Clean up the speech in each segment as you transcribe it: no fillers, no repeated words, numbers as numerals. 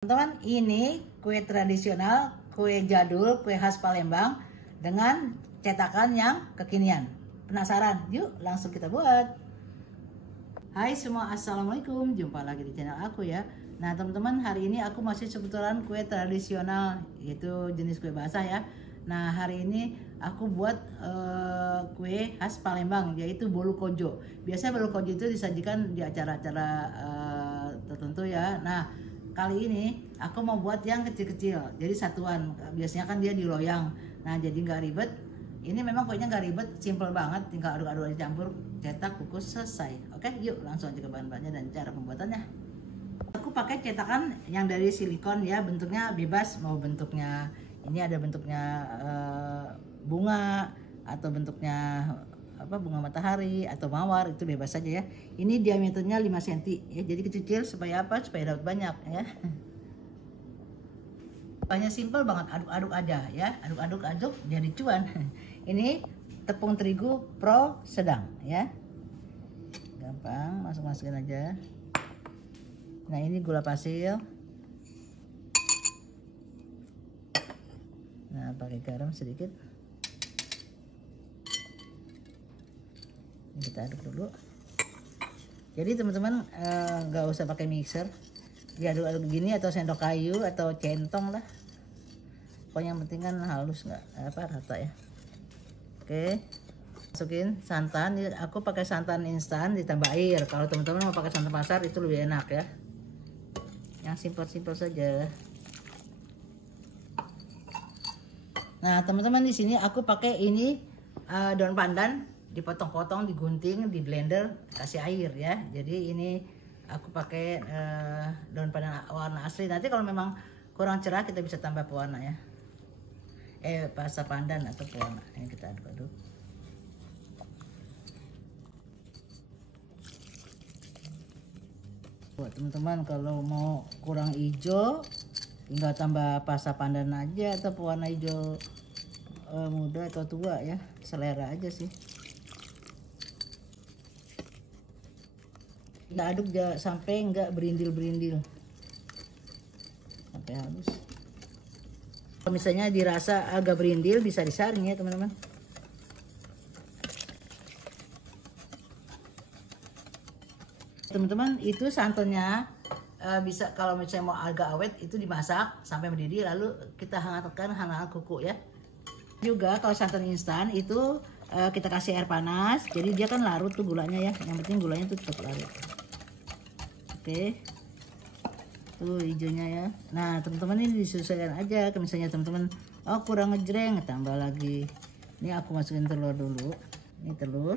Teman-teman, ini kue tradisional, kue jadul, kue khas Palembang dengan cetakan yang kekinian. Penasaran? Yuk langsung kita buat. Hai semua, assalamualaikum, jumpa lagi di channel aku ya. Nah teman-teman, hari ini aku masih seputaran kue tradisional, yaitu jenis kue basah ya. Nah hari ini aku buat kue khas Palembang, yaitu bolu kojo. Biasanya bolu kojo itu disajikan di acara-acara tertentu ya. Nah kali ini aku mau buat yang kecil-kecil, jadi satuan. Biasanya kan dia di loyang, nah jadi nggak ribet. Ini memang kuenya nggak ribet, simple banget, tinggal aduk-aduk dicampur, cetak, kukus, selesai. Oke, yuk langsung aja ke bahan-bahannya dan cara pembuatannya. Aku pakai cetakan yang dari silikon ya, bentuknya bebas, mau bentuknya ini ada bentuknya bunga atau bentuknya bunga matahari atau mawar, itu bebas saja ya. Ini diameternya 5 cm ya, jadi kecil supaya apa? Supaya dapat banyak ya. Hanya simple banget, aduk-aduk aja ya, aduk-aduk jadi cuan. Ini tepung terigu pro sedang ya, gampang, masukin aja. Nah ini gula pasir, nah pakai garam sedikit. Kita aduk dulu. Jadi teman-teman nggak usah pakai mixer, diaduk-aduk gini atau sendok kayu atau centong lah. Pokoknya yang penting kan halus, nggak rata ya. Oke, masukin santan. Aku pakai santan instan ditambah air. Kalau teman-teman mau pakai santan pasar itu lebih enak ya. Yang simpel-simpel saja. Nah teman-teman, di sini aku pakai ini daun pandan, dipotong-potong, digunting, di blender, kasih air ya. Jadi ini aku pakai daun pandan warna asli. Nanti kalau memang kurang cerah kita bisa tambah pewarna ya, pasta pandan atau pewarna. Ini kita aduk-aduk. Buat teman-teman kalau mau kurang hijau, tinggal tambah pasta pandan aja atau pewarna hijau muda atau tua ya, selera aja sih. Kita aduk sampai enggak berindil-berindil, sampai halus. Kalau misalnya dirasa agak berindil bisa disaring ya teman-teman. Teman-teman, itu santannya bisa, kalau misalnya mau agak awet itu dimasak sampai mendidih, lalu kita hangatkan kuku ya. Juga kalau santan instan itu kita kasih air panas, jadi dia kan larut tuh gulanya ya. Yang penting gulanya tuh tetap larut. Oke, tuh hijaunya ya. Nah teman-teman, ini disesuaikan aja. Misalnya teman-teman kurang ngejreng, tambah lagi. Ini aku masukin telur dulu. Ini telur.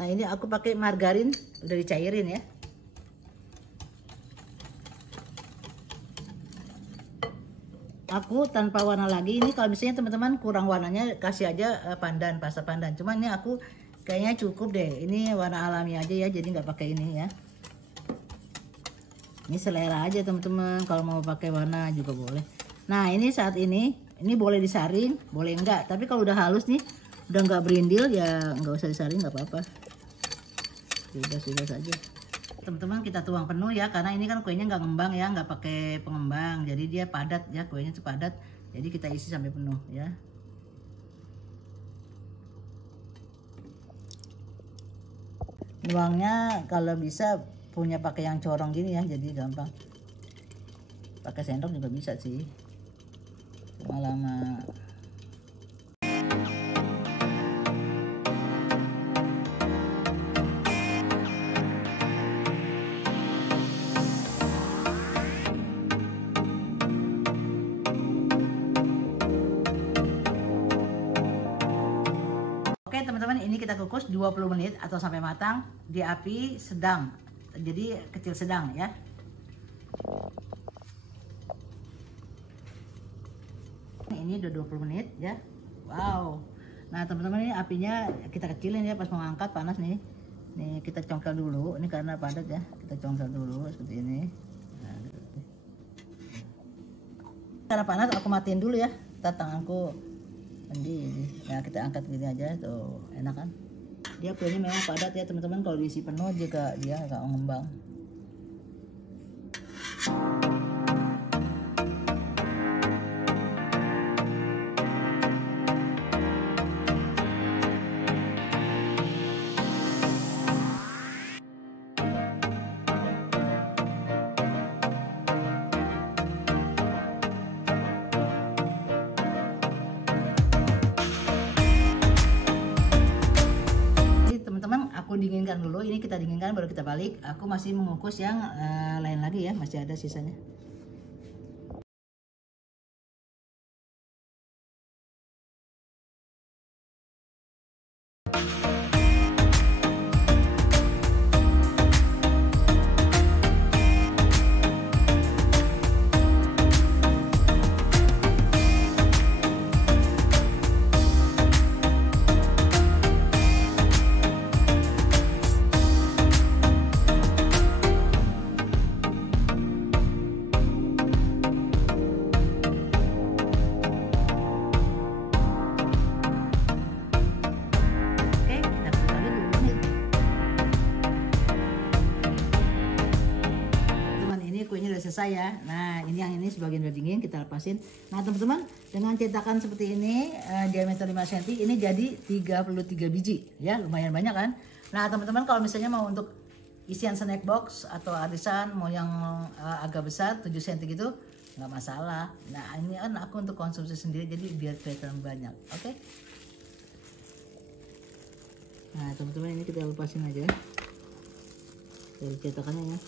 Nah ini aku pakai margarin, udah dicairin ya. Aku tanpa warna lagi. Ini kalau misalnya teman-teman kurang warnanya kasih aja pandan, pasta pandan. Cuman ini aku kayaknya cukup deh. Ini warna alami aja ya, jadi nggak pakai ini ya. Ini selera aja teman-teman. Kalau mau pakai warna juga boleh. Nah ini saat ini boleh disaring, boleh enggak. Tapi kalau udah halus nih, udah nggak berindil ya nggak usah disaring, nggak apa-apa. Bebas saja. Teman-teman, kita tuang penuh ya, karena ini kan kuenya nggak ngembang ya, nggak pakai pengembang, jadi dia padat ya, kuenya itu padat, jadi kita isi sampai penuh ya. Nuangnya kalau bisa punya pakai yang corong gini ya, jadi gampang. Pakai sendok juga bisa sih, lama-lama. Oke teman-teman, ini kita kukus 20 menit atau sampai matang di api sedang, jadi kecil sedang ya. Ini udah 20 menit ya. Wow. Nah teman-teman, ini apinya kita kecilin ya, pas mau ngangkat panas nih. Nih kita congkel dulu, ini karena padat ya, kita congkel dulu seperti ini. Nah, karena panas aku matiin dulu ya, tanganku mendidih. Nah kita angkat gini aja tuh, enak kan. Dia kuenya memang padat ya teman-teman, kalau diisi penuh juga dia agak mengembang. Aku dinginkan dulu, ini kita dinginkan baru kita balik. Aku masih mengukus yang lain lagi ya, masih ada sisanya. Selesai ya. Nah ini yang ini sebagian udah dingin, kita lepasin. Nah teman-teman, dengan cetakan seperti ini diameter 5 cm ini jadi 33 biji ya, lumayan banyak kan. Nah teman-teman, kalau misalnya mau untuk isian snack box atau arisan mau yang agak besar 7 cm gitu nggak masalah. Nah ini kan aku untuk konsumsi sendiri, jadi biar kelihatan banyak. Oke. Nah teman-teman, ini kita lepasin aja dari cetakannya ya.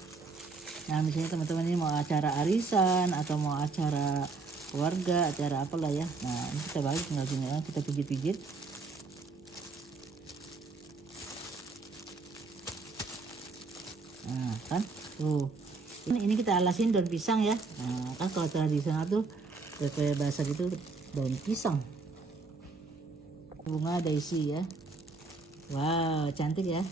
Nah misalnya teman-teman ini mau acara arisan atau mau acara keluarga, acara apalah ya. Nah ini kita balik, tinggal gini ya, kita pijit-pijit. Nah kan tuh, ini kita alasin daun pisang ya. Nah kan kalau tradisional tuh kayak bahasa gitu, daun pisang, bunga daisy ya. Wow cantik ya.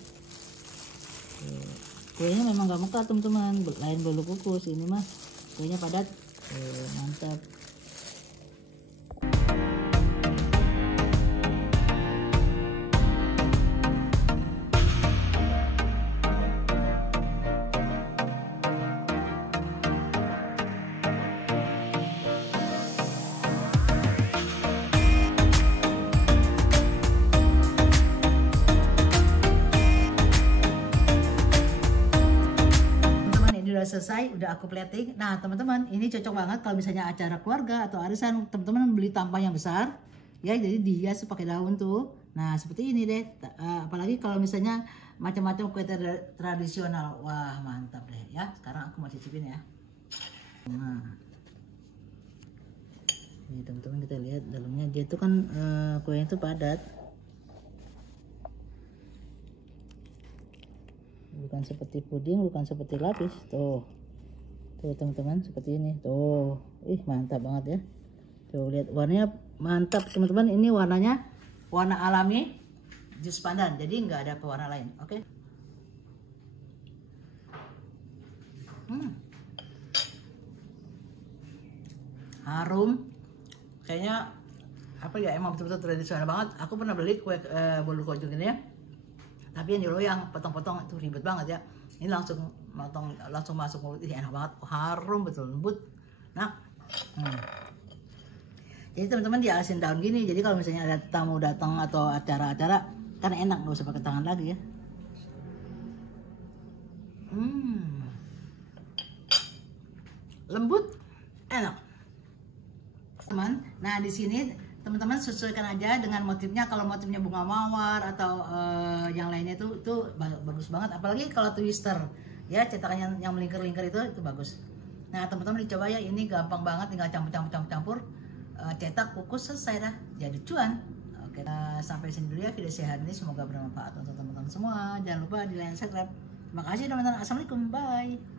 Kuenya memang gak mekar teman-teman, lain bolu kukus, ini mah kuenya padat. Mantap. Selesai, udah aku plating. Nah teman-teman, ini cocok banget kalau misalnya acara keluarga atau arisan, teman-teman beli tampah yang besar ya, jadi dihias pakai daun tuh. Nah seperti ini deh. Apalagi kalau misalnya macam-macam kue tradisional, wah mantap deh ya. Sekarang aku mau cicipin ya. Nah ini teman-teman, kita lihat dalamnya, dia tuh kan kuenya tuh padat, bukan seperti puding, bukan seperti lapis. Tuh teman-teman, seperti ini tuh. Mantap banget ya. Tuh lihat warnanya mantap teman-teman. Ini warnanya warna alami jus pandan, jadi nggak ada pewarna lain. Oke. Harum, kayaknya apa ya, emang betul-betul tradisional banget. Aku pernah beli kue bolu kojong ini ya, tapi yang dulu yang potong-potong itu ribet banget ya. Ini langsung potong, langsung masuk mulut. Enak banget, harum betul, lembut. Nah jadi teman-teman dialasin daun gini, jadi kalau misalnya ada tamu datang atau acara-acara kan enak, nggak usah pakai tangan lagi ya. Lembut, enak teman. Nah di sini teman-teman sesuaikan aja dengan motifnya. Kalau motifnya bunga mawar atau yang lainnya itu bagus banget. Apalagi kalau twister ya, cetakan yang melingkar-lingkar itu bagus. Nah teman-teman dicoba ya, ini gampang banget, tinggal campur, cetak, kukus, selesai dah, jadi cuan. Oke, sampai sini dulu ya video saya hari ini, semoga bermanfaat untuk teman-teman semua. Jangan lupa di like, subscribe. Terima kasih teman-teman, assalamualaikum, bye.